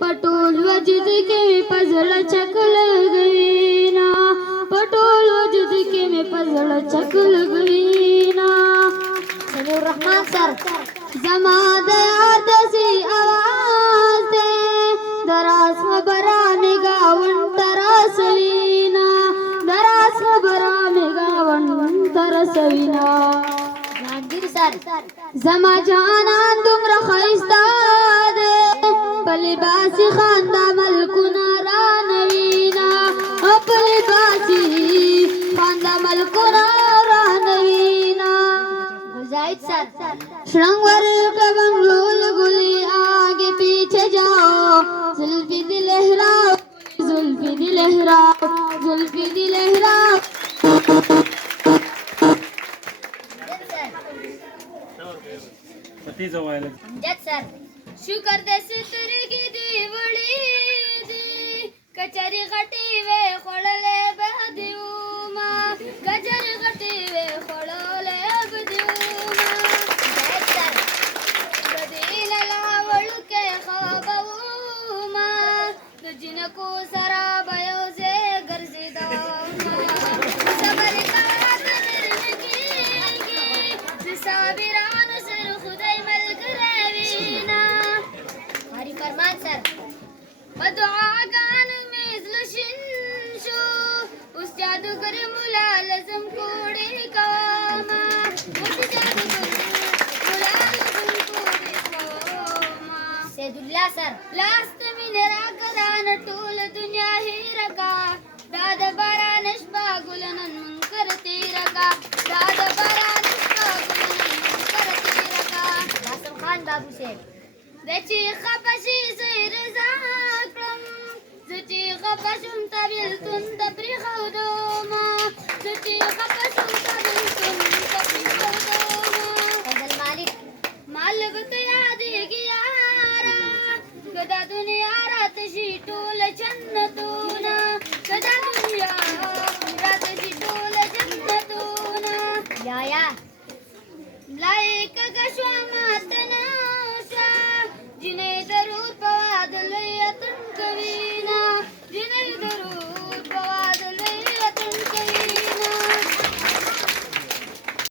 پټول وجود کې مې پزړه چک لګوینا پټول وجود کې مې پزړه چک لګوینا سمیع الرحمن سر زما د یاد سی आवाज دې دراس خبرانه گاون ترسوینا دراس خبرانه گاون ترسوینا جهانگیر سر زما جانان دومره ښایسته دی په لباسي خانده ملکونه رانوینا په لباسي خانده ملکونه رانوینا گلزاید سر شرنگور کا بنگلو لگولی آگے پیچھے جاؤ زلفی دل احراؤ زلفی دل احراؤ زلفی دل احراؤ امجد سر شکر دے سترګې دی وړې دي کچري غټي وې خړلې بدیوما کچري غټي وې خړلې بدیوما جاید سر بدین لا وړکه خابوما د جنکو سرا بيو زه ګرځیدا صبر کا تنرګي صابران سر خدای ملګرینا عارف فرمان سر بدعاګان میزل شین شو اوس جادوګر مولا لازم کوړې کاما اوس جادوګر مولا لازم کوړې کاما سید الله سر لاست مين راګران ټول دنیا هیرکا داد باران شپا ګلنن منکر تیرکا داد باران شپا ګلنن منکر تیرکا قاسم خان بابو سے دچی خپشی سیر زاکرم زچی خپشم تبیل تن تبری